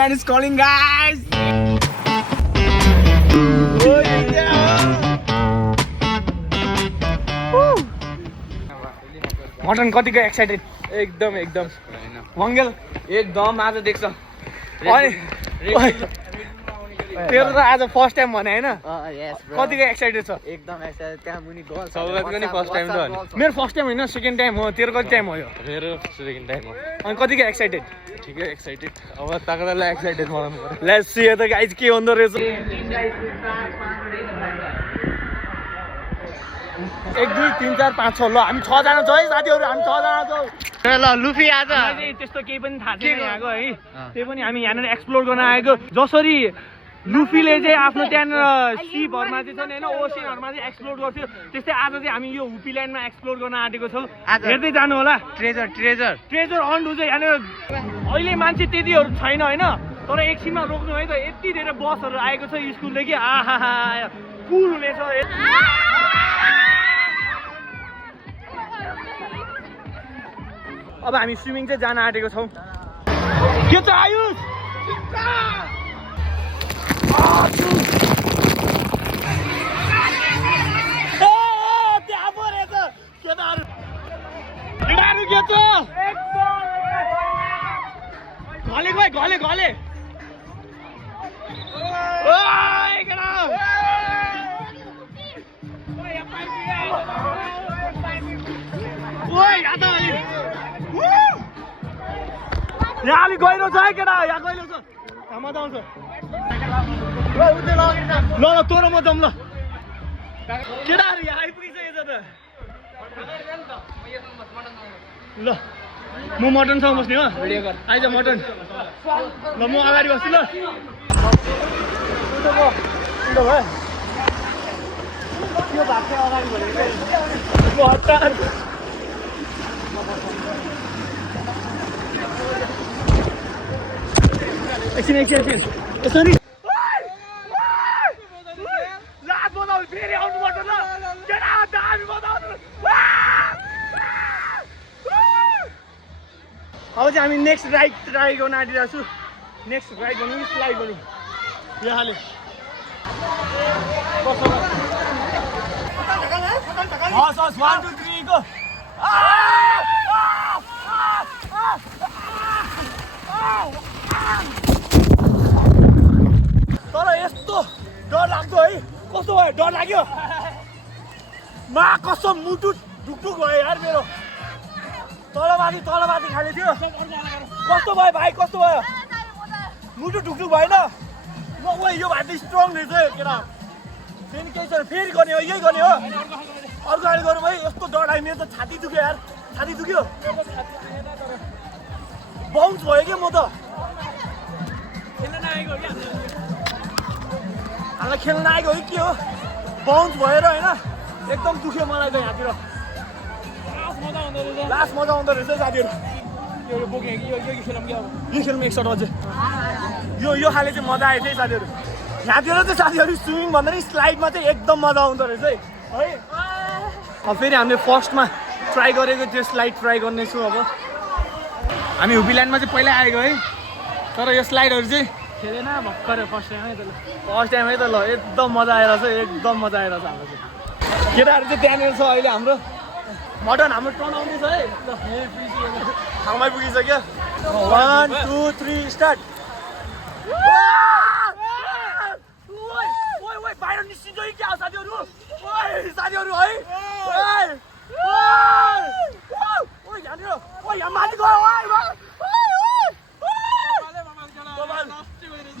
Land is calling, guys. Mutton कतिको excited एकदम एकदम वंगल एकदम आज देख्छ तेरो त आज फर्स्ट टाइम भने हैन कतिको एक्साइटेड छ एकदम एक्साइटेड त्यहाँ मुनि गल सौगातको नि फर्स्ट टाइम त मेरो फर्स्ट टाइम हैन सेकेन्ड टाइम हो तेरो कति टाइम हो यो मेरो सेकेन्ड टाइम हो अनि कतिको एक्साइटेड ठिकै एक्साइटेड अब ताकतलाई एक्साइटेड बनाउनु पर्यो लेट्स सी त गाइज के हुँदो रहेछ 1 2 3 4 5 6 ल हामी 6 जना छौ है साथीहरु हामी 6 जना छौ ल लुफी आज त्यस्तो केही पनि थाहा छैन यहाँको है त्यही पनि हामी यहाँनिर एक्सप्लोर गर्न आएको जसरी लुफीले चाहिँ आफ्नो त्यहाँनिर सीभरमा चाहिँ छ नि हैन ओसिनहरुमा चाहिँ एक्सप्लोर गर्थ्यो त्यस्तै आज चाहिँ हामी यो हुपी ल्यान्डमा एक्सप्लोर गर्न आँटेको छौँ हेर्दै जानु होला ट्रेजर हन्ट हुन्छ यहाँनिर अहिले मान्छे त्यतिहरु छैन हैन तर एकछिनमा रोक्नु है त यति धेरै बसहरु आएको छ स्कुलदेखि आहा कुल हुनेछ अब हामी स्विमिङ चाहिँ जान आँटेको छौँ के छ आयुष घले यहाँ अलिक गहिरो छ है केटा यहाँ गहिरो छ मजा आउँछ ल तँ र म जाउँ ल केटाहरू यहाँ आइपुगिसकेछ त ल म मटनसँग बस्ने हो आइज मटन ल म अगाडि बस्छु ल त्यो भाग चाहिँ अगाडि भनेको एकछिन यसरी लाज बनाउ फेरि आउनुपर्छ ल केटा दामी बनाउनु अब चाहिँ हामी नेक्स्ट राइड ट्राई गर्न आँटिरहेको छु नेक्स्ट राइड भनौँ कि स्लाइड भनौँ यो हाले हस् 1 2 3 गो तर यस्तो डर लाग्दो है कस्तो भयो डर लाग्यो मा कसम मुटु ढुकढुक भयो यार मेरो तलमाथि खाले थियो कस्तो भयो भाइ कस्तो भयो मुटु ढुकढुक भएन म यो भाइ स्ट्रङ रहेछ केटा फेरि केही छैन फेरि गर्ने हो यही गर्ने हो अर्को गाडी गरौँ है यस्तो डर लाग्यो मेरो त छाती दुख्यो यार छाती दुख्यो बाउन्स भयो क्या म त हामीलाई खेल्न आएको हो के हो बाउन्स भएर होइन एकदम दुख्यो मलाई त यहाँतिर लास्ट मजा आउँदो रहेछ साथीहरू यो खेलौँ एकसट अझै यो खाले चाहिँ मजा आयो चाहिँ साथीहरू यहाँतिर चाहिँ साथीहरू स्विमिङ भन्दा नि स्लाइडमा चाहिँ एकदम मजा आउँदो रहेछ है अब फेरि हामीले फर्स्टमा ट्राई गरेको त्यो स्लाइड ट्राई गर्नेछौँ अब हामी हुपील्यान्डमा चाहिँ पहिल्यै आएको है तर यो स्लाइडहरू चाहिँ खेलेन भर्खर फर्स्ट टाइम है त ल एकदम मजा आइरहेछ एकदम मजा आइरहेछ हाम्रो चाहिँ केटाहरू चाहिँ त्यहाँनिर छ अहिले हाम्रो मटन हाम्रो टर्न आउँदैछ है ठाउँमै पुगिसक्यो 1 2 3 स्टार्ट बाहिर निस्किन्छ कि क्या साथीहरू है यहाँ माथि गयो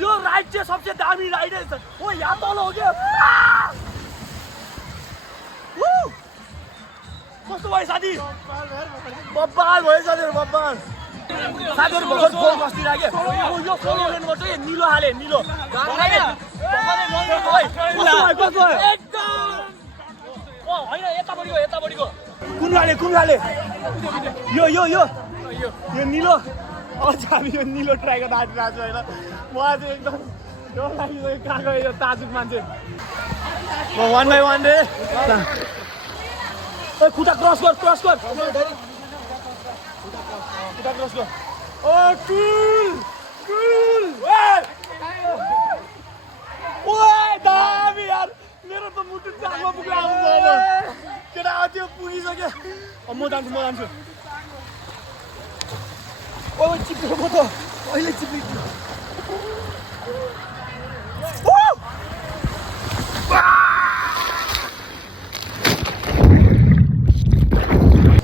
यो राइड चाहिँ सबसे दामी राइड है ओ यहाँ तल हो क्या कस्तो भयो साथी बब्बाल भयो साथीहरू बब्बाल साथीहरू भर्खर गोल बस्दिराख्यो यो फोलो लेनबाट चाहिँ निलो हाले निलो होइन यतापट्टिको कुन हाले यो निलो अझ हामी यो निलो ट्राई गर्न आँटिरहेको छु होइन मलाई चाहिँ एकदम डर लागिसक्यो कहाँ गयो यो ताजुक मान्छे म 1 बाई 1 रे खुट्टा क्रस गर खुट्टा क्रस गर कुल ओए दामी यार मेरो त मुटु चाकमा पुग्न आउँछ अब केटा त्यो पुगिसक्यो अब म जान्छु ओ चिप्लो म त अहिले चिप्लिन्छु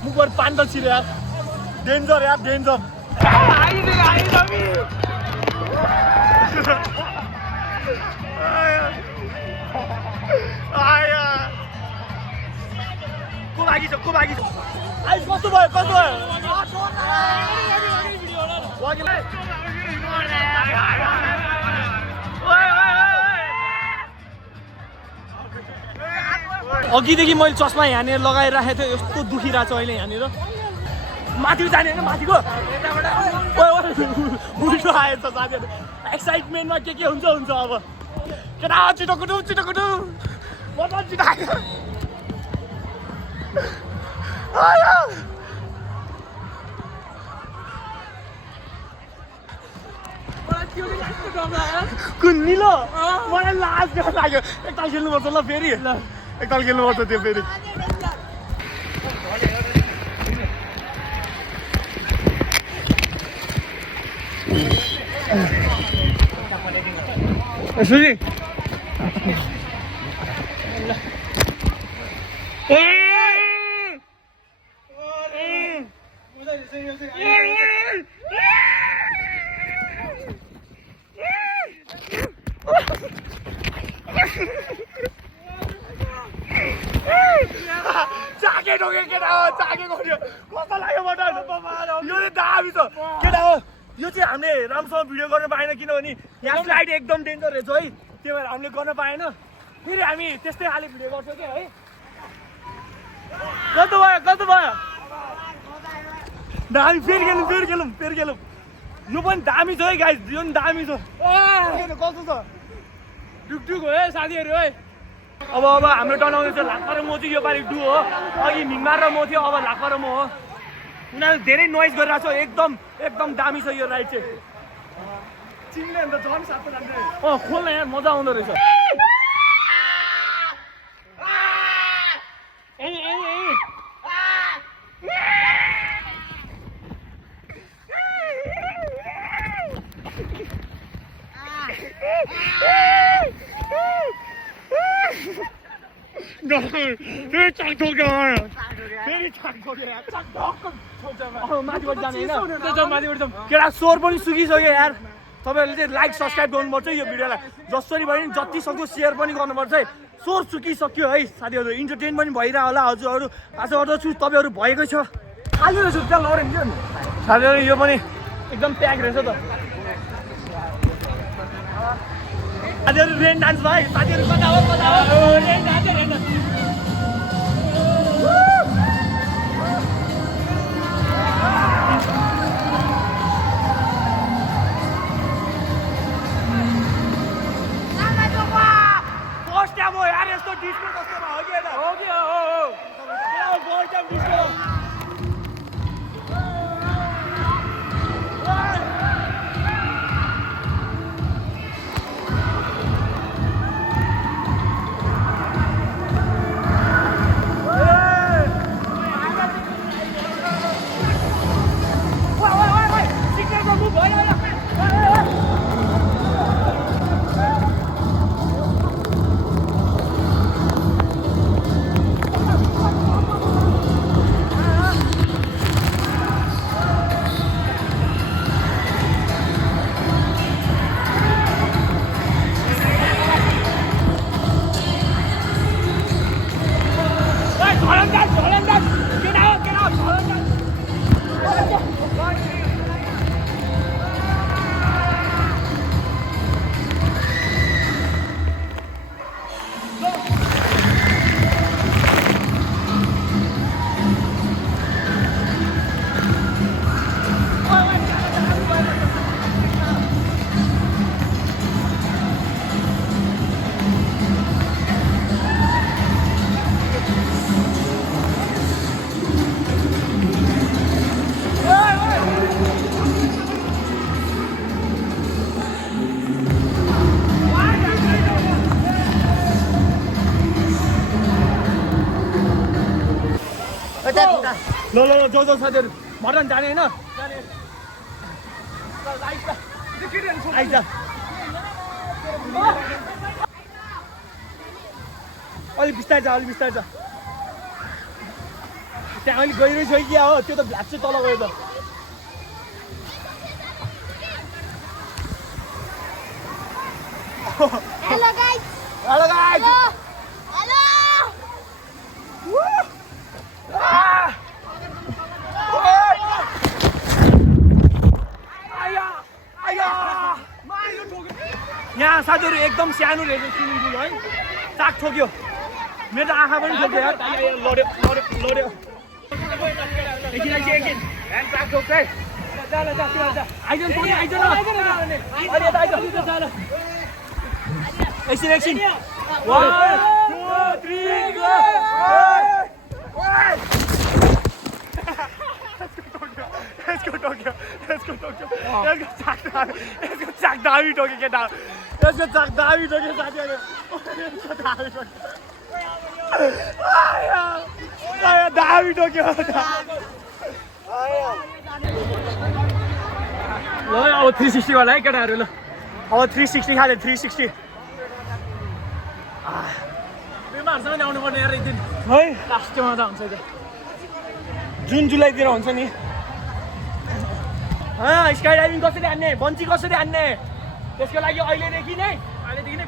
मुखबाट पानी त छिर्यो यार डेन्जर को भागी छ आइस कस्तो भयो अघिदेखि मैले चस्मा यहाँनिर लगाइराखेको थिएँ यस्तो दुखिरहेको छ अहिले यहाँनिर माथि जाने होइन माथिको उल्टो आएछ साथीहरू एक्साइटमेन्टमा के हुन्छ अब केटा छिटो कुटु म त छिटो कुन निलो मलाई लाज लाग्यो एकताल खेल्नुपर्छ ल फेरि एकताल खेल्नुपर्छ त्यो फेरि सुनि चाके ढोके केटा हो चाके गऱ्यो कस्तो लाग्यो मटन यो चाहिँ दामी छ केटा हो यो चाहिँ हामीले राम्रोसँग भिडियो गर्न पाएन किनभने यहाँ स्लाइड एकदम डेन्जर रहेछ है त्यही भएर हामीले गर्न पाएन फेरि हामी त्यस्तै खाले भिडियो गर्छौँ क्या है कस्तो भयो दामी फेरि खेलौँ यो पनि दामी छ है गाइस यो पनि दामी छ कस्तो छ टुकटुक हो है साथीहरू है अब हाम्रो टर्न आउँदैछ लाक्पा र म चाहिँ यो पालि डु हो अघि मिङमार र म थियो अब लाक्पा र म हो उनीहरू धेरै नोइज गरिरहेको छ एकदम दामी छ यो राइड चाहिँ चिन्ने अन्त झन् साथै जान्छ खोल्न यहाँ मजा आउँदो रहेछ केटा स्वर पनि सुकिसक्यो यार तपाईँहरूले चाहिँ लाइक सब्सक्राइब गर्नुपर्छ यो भिडियोलाई जसरी भयो नि जति सक्दो सेयर पनि गर्नुपर्छ है स्वर सुकिसक्यो है साथीहरू इन्टरटेन पनि भइरह होला हजुरहरू आशा गर्दछु तपाईँहरू भएकै छ खाली रहेछ त्यहाँ लौरे नि साथीहरू यो पनि एकदम प्याक रहेछ त साथीहरू रेन डान्स भाइ साथीहरू कता हो रेन डान्स फर्स्ट टाइम हो यार यस्तो डिस्को कस्तो हो कि होइन हो कि हो फर्स्ट टाइम डिस्को ल ल ल जाऊ साथीहरू मटन जाने होइन आइज अलिक बिस्तारै जा अलिक बिस्तारै जा त्यहाँ अलिक गइरहेछ कि क्या हो त्यो त भ्ल्याप चाहिँ तल गयो त Hello guys. Hello guys Hello. यहाँ साथीहरू एकदम सानो रहेछ स्विमिङ पुल है चाक ठोक्यो मेरो त आँखा पनि ठोक्यो यार लड्यो लड्यो लड्यो एकछिन चाक ठोक्छ है एकछिन 1 2 3 गो यसको टोक्यो चाक दामी टोक्यो केटा यसको चाक दामी टोक्यो साथीहरू दामी टोक्यो ल अब 360 वाला है केटाहरू ल अब 360 खाले 360 बिमारसँग ल्याउनु पर्ने यार एक दिन है लास्टमा त हुन्छ त जुन जुलाईतिर हुन्छ नि स्काई डाइभिङ कसरी हान्ने बन्ची कसरी हान्ने त्यसको लागि अहिलेदेखि नै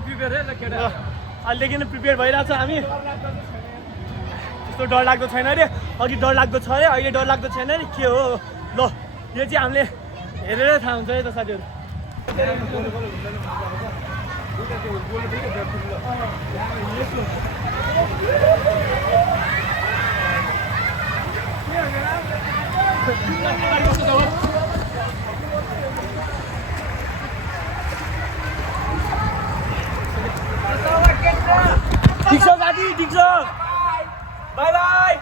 प्रिपेयर अहिलेदेखि नै प्रिपेयर भइरहेको छ हामी त्यस्तो डर लाग्दो छैन अरे अघि डर लाग्दो छ अरे अहिले डर लाग्दो छैन अरे के हो ल यो चाहिँ हामीले हेरेरै थाहा हुन्छ है त साथीहरू ठिक छ साथी ठिक छ बाई बाई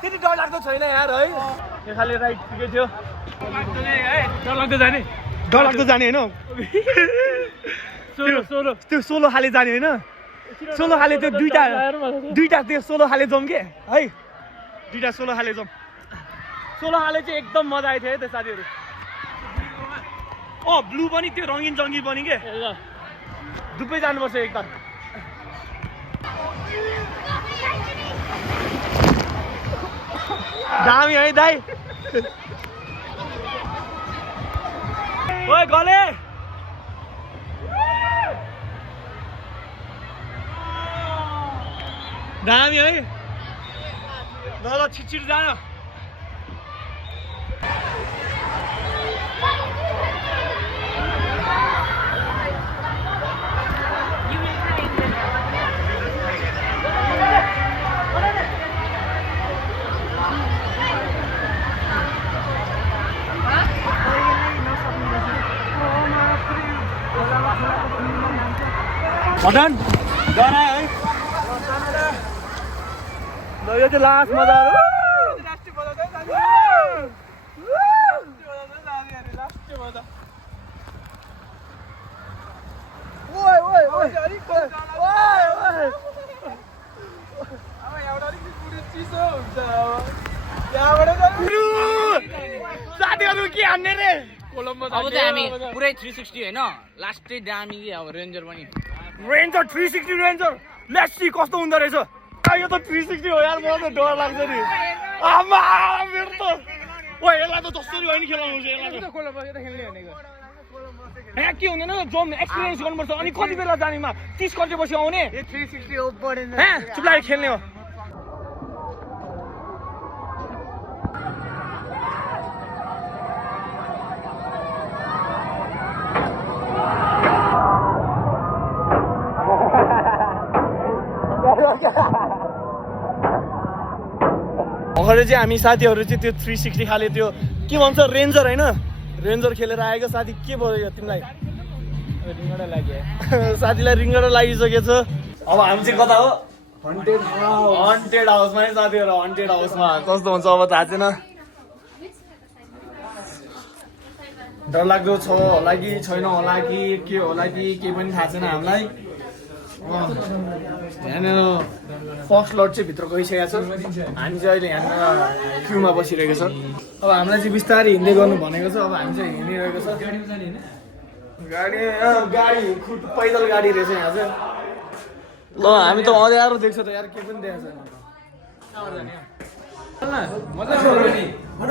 त्यति डर लाग्दो छैन यार है यो खाले राइड ठिकै थियो डर लाग्दो जाने होइन त्यो सोलो खाले जाने होइन सोलो खाले त्यो दुईटा त्यो सोलो खाले जाउँ के है दुईटा सोलो खाले जाउँ सोलो खाले चाहिँ एकदम मजा आएको थियो है त्यो साथीहरू ब्लू पनि त्यो रङ्गिन जङ्गी पनि के दुबै जानुपर्छ एकताल दामी है दाइ ओए गले दामी है ल छिटछिट जान मटन गरा है ल यो चाहिँ लास्ट मजा साथीहरू के हान्ने रे अब चाहिँ हामी पुरै 360 होइन लास्टै दामी कि अब रेन्जर पनि रेन्जर 360 रेन्जर लेट्स सी कस्तो हुँदो रहेछ यो त 360 हो यार मलाई त डर लाग्छ नि आमा मेरो त ओ यसलाई त जसरी होइन खेलाउनु छ यसलाई त खोला बसेर खेल्ने भनेको यहाँ के हुँदैन जम एक्सपिरियन्स गर्नुपर्छ अनि कति बेला जानेमा 30 घन्टा पछि आउने 360 हो परेन चुप लागेर खेल्ने हो भरे चाहिँ हामी साथीहरू चाहिँ त्यो 360 खाले त्यो के भन्छ रेन्जर होइन रेन्जर खेलेर आएको साथी के भयो तिमीलाई रिङ्गडा लाग्यो साथीलाई रिङ्गडा लागिसकेको छ अब हामी चाहिँ कता हो हन्टेड हाउसमा है साथीहरू हन्टेड हाउसमा कस्तो हुन्छ अब थाहा छैन डरलाग्दो छ होला कि छैन होला कि के होला कि केही पनि थाहा छैन हामीलाई यहाँनिर फर्स्ट लट चाहिँ भित्र गइसकेको छ हामी चाहिँ अहिले यहाँनिर क्युमा बसिरहेको छ अब हामीलाई चाहिँ बिस्तारै हिँड्दै गर्नु भनेको छ अब हामी चाहिँ हिँडिरहेको छ गाडी खुद पैदल गाडी रहेछ यहाँ चाहिँ ल हामी त अँध्यारो देख्छ त यार केही पनि देखाएको छैन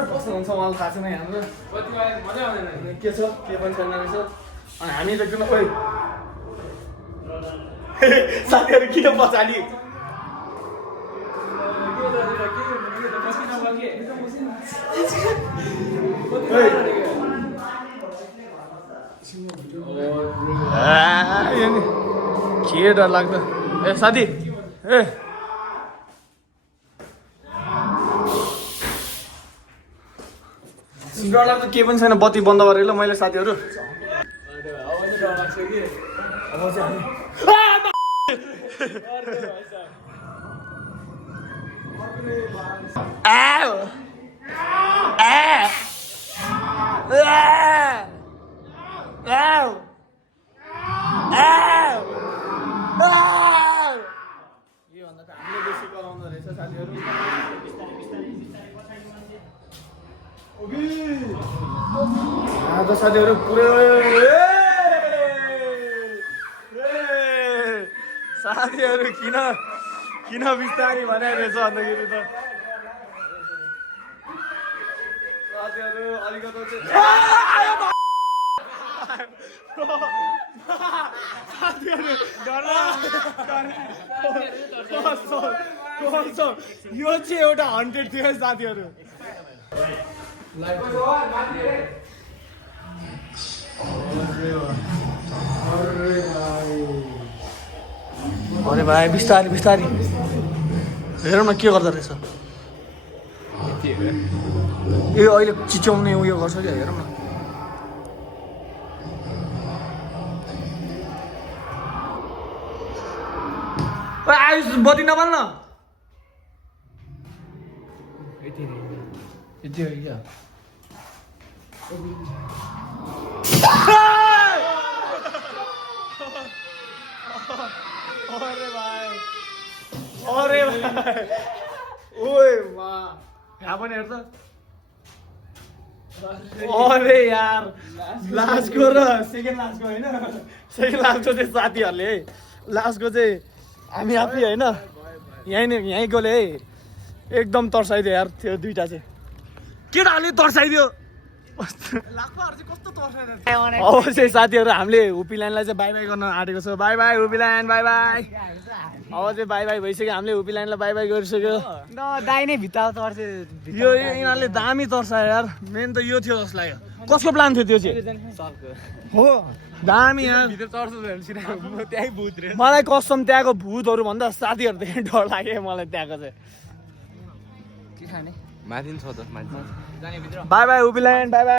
कस्तो हुन्छ मलाई थाहा छैन हाम्रो के छ के पनि छैन रहेछ अनि हामी त किन खोइ साथीहरू किन पछाडि के डर लाग्छ ए साथी ए डर लाग्छ केही पनि छैन बत्ती बन्द गरेर ल मैले साथीहरू साथीहरू पुरै साथीहरू किन बिस्तारै बनाइरहेछ अन्तखेरि त साथीहरू अलिकति यो चाहिँ एउटा 100 थियो साथीहरू अरे भाइ बिस्तारै बिस्तारै हेरौँ न के गर्दो रहेछ ए अहिले चिच्याउने उयो गर्छ क्या हेरौँ न आयुष बत्ती नबाल्न यति हो क्या अरे भाइ ओए वाह यहाँ पनि हेर्छ अरे यार लास्टको र सेकेन्ड लास्टको होइन सेकेन्ड लास्टको चाहिँ साथीहरूले है लास्टको चाहिँ हामी आफै होइन यहीँ गले है एकदम तर्साइदियो यार त्यो दुइटा चाहिँ केटाहरूले तर्साइदियो अब चाहिँ साथीहरू हामीले हुपी लाइनलाई चाहिँ बाई बाई गर्न आँटेको छ by by hoopoe line by by अब चाहिँ बाई बाई भइसक्यो हामीले हुपी लाइनलाई बाई बाई गरिसक्यो दाइ नै भित्र तर्से यो यिनीहरूले दामी तर्सायो यार मेन त यो थियो जसलाई कसको प्लान थियो त्यो चाहिँ हो दामी यार त्यही भूत रे मलाई कसम त्यहाँको भूतहरू भन्दा साथीहरूदेखि डर लाग्यो मलाई त्यहाँको चाहिँ के खाने माथि छ त माथि by by hoopoe line by by